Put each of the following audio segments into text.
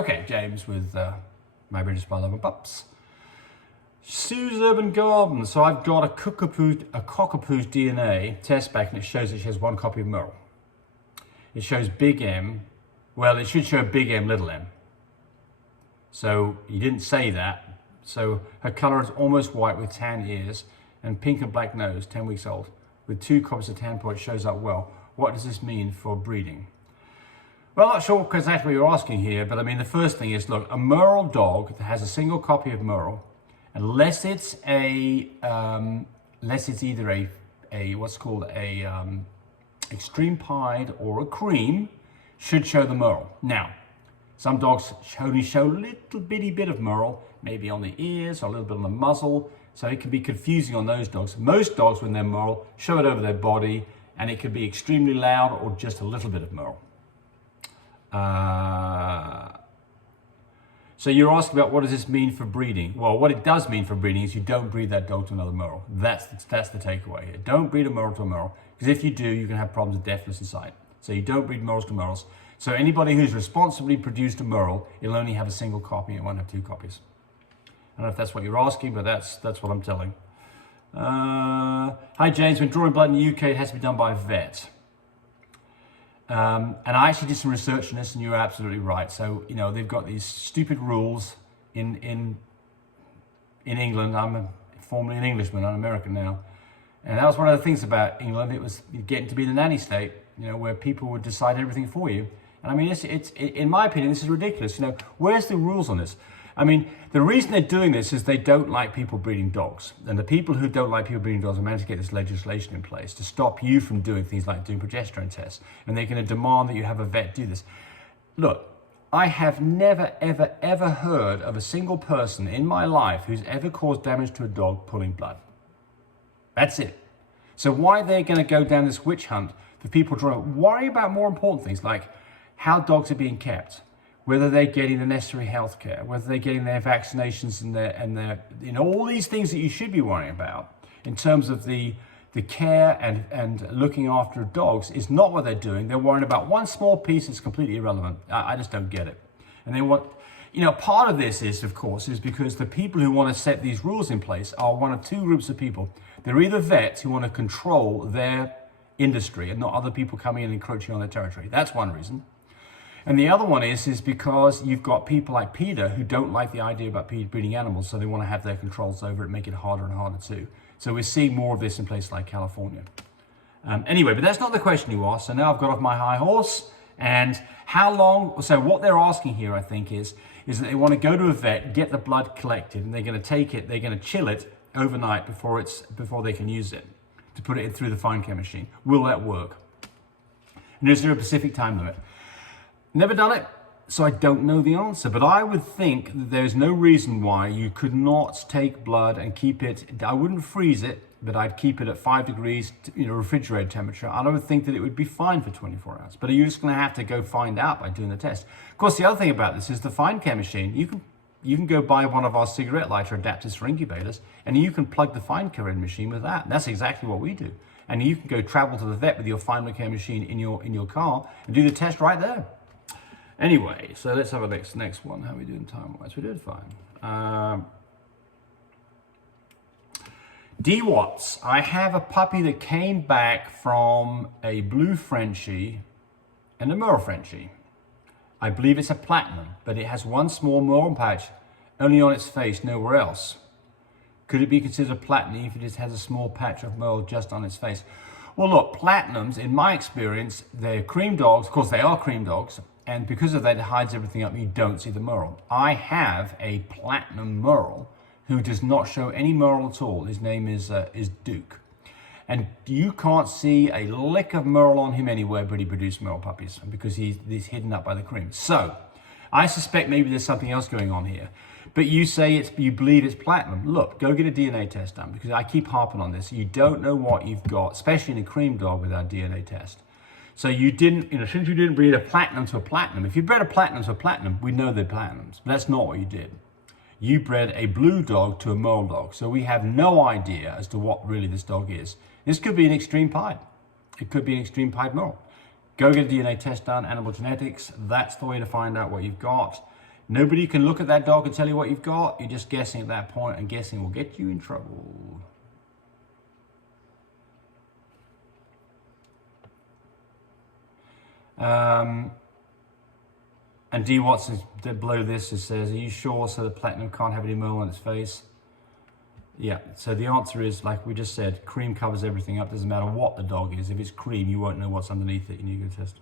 Okay, James with my British by Love and Pups. Sue's Urban Garden. So I've got a cockapoo's DNA test back, and it shows that she has one copy of Merle. It shows big M. Well, it should show big M, little m. So you didn't say that. So her color is almost white with tan ears and pink and black nose, 10 weeks old, with 2 copies of tan point. Shows up well. What does this mean for breeding? Well, I'm not sure exactly what you're asking here, but I mean, the first thing is, look, a Merle dog that has a single copy of Merle, unless it's either a what's called a extreme pied or a cream, should show the Merle. Now, some dogs only show a little bitty bit of Merle, maybe on the ears or a little bit on the muzzle, so it can be confusing on those dogs. Most dogs, when they're Merle, show it over their body, and it could be extremely loud or just a little bit of Merle. So you're asking about what does this mean for breeding? Well, what it does mean for breeding is you don't breed that dog to another Merle. That's the takeaway here. Don't breed a Merle to a Merle, because if you do, you can have problems with deafness and sight. So you don't breed Merles to Merles. So anybody who's responsibly produced a Merle, it'll only have a single copy. It won't have 2 copies. I don't know if that's what you're asking, but that's what I'm telling. Hi James, when drawing blood in the UK, it has to be done by a vet. And I actually did some research on this, and you're absolutely right. So, you know, they've got these stupid rules in England. I'm formerly an Englishman, I'm American now. And that was one of the things about England. It was getting to be the nanny state, you know, where people would decide everything for you. And I mean, it's in my opinion, this is ridiculous. You know, where's the rules on this? I mean, the reason they're doing this is they don't like people breeding dogs. And the people who don't like people breeding dogs have managed to get this legislation in place to stop you from doing things like doing progesterone tests. And they're going to demand that you have a vet do this. Look, I have never, ever, ever heard of a single person in my life who's ever caused damage to a dog pulling blood. That's it. So why are they going to go down this witch hunt for people to worry about more important things like how dogs are being kept, whether they're getting the necessary health care, whether they're getting their vaccinations and their you know, all these things that you should be worrying about in terms of the care and looking after dogs is not what they're doing. They're worrying about one small piece that's completely irrelevant. I just don't get it. And they want, you know, part of this is, of course, is because the people who want to set these rules in place are one of 2 groups of people. They're either vets who want to control their industry and not other people coming in and encroaching on their territory. That's one reason. And the other one is because you've got people like Peter who don't like the idea about breeding animals, so they want to have their controls over it, make it harder and harder too. So we're seeing more of this in places like California. Anyway, but that's not the question you asked. So now I've got off my high horse. And how long? So what they're asking here, I think, is that they want to go to a vet, get the blood collected, and they're going to take it, they're going to chill it overnight before they can use it, to put it in through the fine care machine. Will that work? And is there a specific time limit? Never done it, so I don't know the answer. But I would think that there's no reason why you could not take blood and keep it. I wouldn't freeze it, but I'd keep it at 5 degrees, you know, refrigerated temperature. I would think that it would be fine for 24 hours. But you're just going to have to go find out by doing the test. Of course, the other thing about this is the fine care machine. You can go buy one of our cigarette lighter adapters for incubators, and you can plug the fine care machine with that. And that's exactly what we do. And you can go travel to the vet with your fine care machine in your car and do the test right there. Anyway, so let's have a next one. How are we doing time-wise? We're doing fine. D. Watts. I have a puppy that came back from a blue Frenchie and a Merle Frenchie. I believe it's a platinum, but it has one small Merle patch only on its face, nowhere else. Could it be considered platinum if it just has a small patch of Merle just on its face? Well, look, platinums, in my experience, they're cream dogs. Of course, they are cream dogs. And because of that, it hides everything up and you don't see the Merle. I have a platinum Merle who does not show any Merle at all. His name is Duke. And you can't see a lick of Merle on him anywhere, but he produced Merle puppies because he's hidden up by the cream. So I suspect maybe there's something else going on here. But you say you believe it's platinum. Look, go get a DNA test done, because I keep harping on this. You don't know what you've got, especially in a cream dog, without a DNA test. So you didn't, since you didn't breed a platinum to a platinum, if you bred a platinum to a platinum, we know they're platinums. But that's not what you did. You bred a blue dog to a Merle dog. So we have no idea as to what really this dog is. This could be an extreme pied. It could be an extreme pied Merle. Go get a DNA test done, animal genetics. That's the way to find out what you've got. Nobody can look at that dog and tell you what you've got. You're just guessing at that point, and guessing will get you in trouble. And D. Watson below this says, are you sure so the platinum can't have any mole on its face? Yeah, so the answer is, like we just said, cream covers everything up. Doesn't matter what the dog is. If it's cream, you won't know what's underneath it. You need to go test.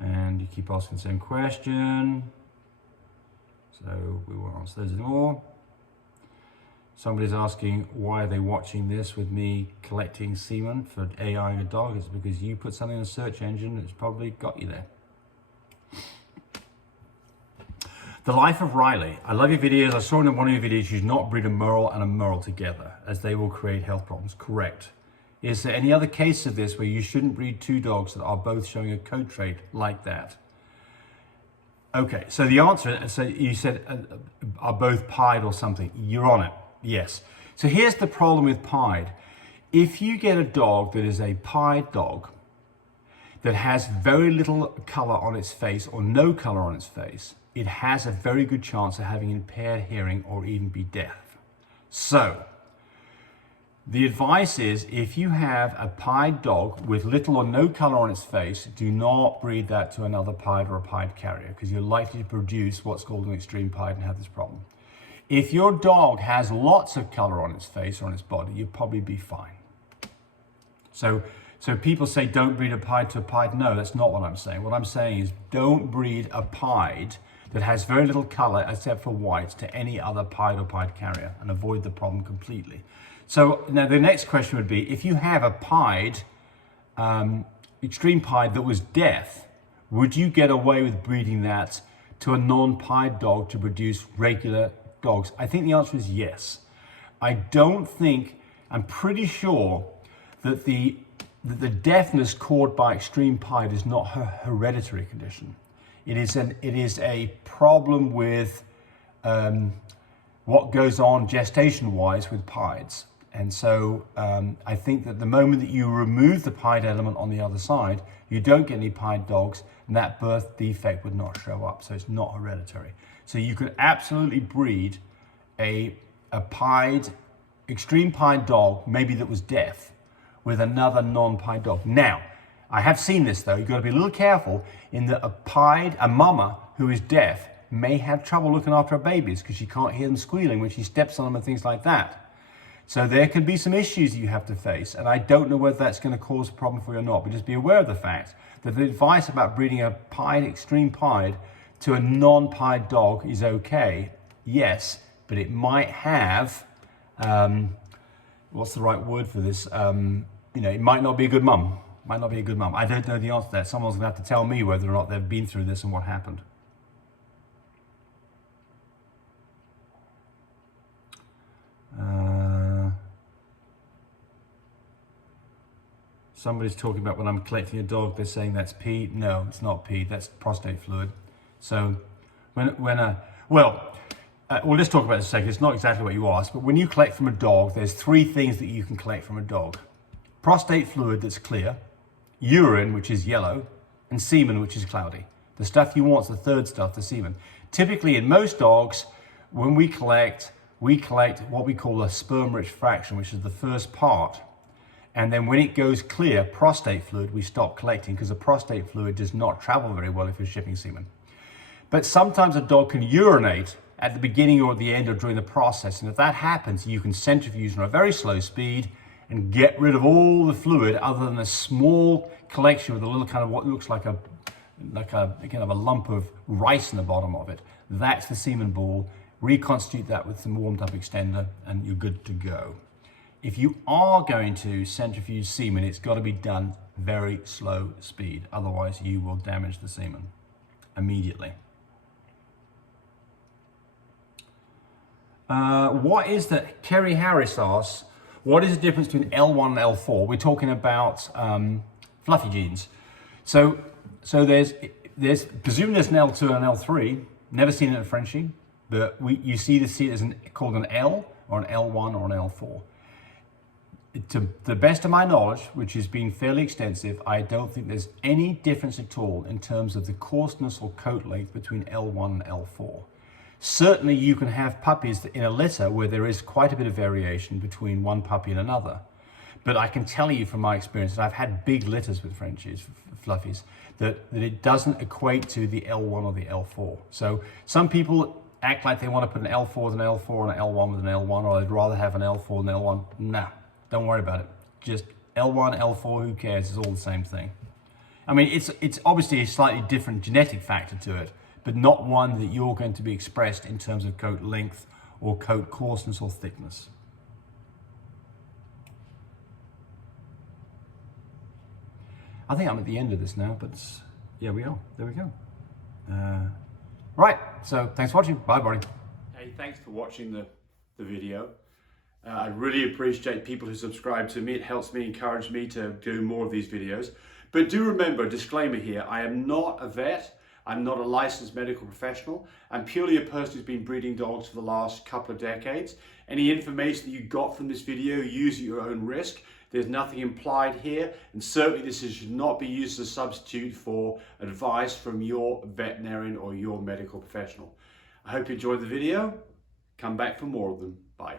And you keep asking the same question. So we won't answer those anymore. Somebody's asking, why are they watching this with me collecting semen for AI a dog? It's because you put something in a search engine that's probably got you there. The Life of Riley. I love your videos. I saw in one of your videos you should not breed a Merle and a Merle together as they will create health problems. Correct. Is there any other case of this where you shouldn't breed two dogs that are both showing a coat trait like that? Okay, so the answer, so you said are both pied or something. You're on it. Yes. So here's the problem with pied. If you get a dog that is a pied dog that has very little color on its face or no color on its face, it has a very good chance of having impaired hearing or even be deaf. So the advice is, if you have a pied dog with little or no color on its face, do not breed that to another pied or a pied carrier, because you're likely to produce what's called an extreme pied and have this problem. If your dog has lots of color on its face or on its body, you'll probably be fine. So people say don't breed a pied to a pied. No, that's not what I'm saying. What I'm saying is don't breed a pied that has very little color except for white to any other pied or pied carrier, and avoid the problem completely. So now the next question would be, if you have a pied, extreme pied that was deaf, would you get away with breeding that to a non-pied dog to produce regular dogs? I think the answer is yes. I'm pretty sure that the deafness caused by extreme pied is not a hereditary condition. It is a problem with what goes on gestation-wise with pieds. And so I think that the moment that you remove the pied element on the other side, you don't get any pied dogs, and that birth defect would not show up. So it's not hereditary. So you could absolutely breed a pied, extreme pied dog, maybe that was deaf, with another non-pied dog. Now, I have seen this though. You've got to be a little careful in that a mama who is deaf may have trouble looking after her babies because she can't hear them squealing when she steps on them and things like that. So there can be some issues that you have to face, and I don't know whether that's going to cause a problem for you or not, but just be aware of the fact that the advice about breeding a pied, extreme pied to a non-pied dog is okay, yes, but it might have, what's the right word for this? It might not be a good mum. Might not be a good mum. I don't know the answer to that. Someone's going to have to tell me whether or not they've been through this and what happened. Somebody's talking about when I'm collecting a dog, they're saying that's pee. No, it's not pee. That's prostate fluid. So well, let's talk about this a second. It's not exactly what you asked, but when you collect from a dog, there's three things that you can collect from a dog. Prostate fluid that's clear, urine, which is yellow, and semen, which is cloudy. The stuff you want is the third stuff, the semen. Typically in most dogs, when we collect what we call a sperm-rich fraction, which is the first part. And then when it goes clear, prostate fluid, we stop collecting because the prostate fluid does not travel very well if you're shipping semen. But sometimes a dog can urinate at the beginning or at the end or during the process. And if that happens, you can centrifuge on a very slow speed and get rid of all the fluid other than a small collection with a little kind of what looks like a kind of a lump of rice in the bottom of it. That's the semen ball. Reconstitute that with some warmed up extender and you're good to go. If you are going to centrifuge semen, it's got to be done very slow speed. Otherwise, you will damage the semen immediately. What is the, Kerry Harris asks, what is the difference between L1 and L4? We're talking about fluffy genes. So there's presumably there's an L2 and an L3. Never seen it in a Frenchie, but you see it as called an L or an L1 or an L4. to the best of my knowledge, which has been fairly extensive, I don't think there's any difference at all in terms of the coarseness or coat length between L1 and L4. Certainly you can have puppies in a litter where there is quite a bit of variation between one puppy and another. But I can tell you from my experience, and I've had big litters with Frenchies, Fluffies, that it doesn't equate to the L1 or the L4. So some people act like they want to put an L4 with an L4 and an L1 with an L1, or they'd rather have an L4 than L1. Nah, don't worry about it. Just L1, L4, who cares? It's all the same thing. I mean, it's obviously a slightly different genetic factor to it, but not one that you're going to be expressed in terms of coat length or coat coarseness or thickness. I think I'm at the end of this now, but yeah, we are. There we go. Right, so thanks for watching. Bye, everybody. Hey, thanks for watching the video. I really appreciate people who subscribe to me. It helps me, encourage me to do more of these videos. But do remember, disclaimer here, I am not a vet. I'm not a licensed medical professional. I'm purely a person who's been breeding dogs for the last couple of decades. Any information that you got from this video, use at your own risk. There's nothing implied here, and certainly this should not be used as a substitute for advice from your veterinarian or your medical professional. I hope you enjoyed the video. Come back for more of them. Bye.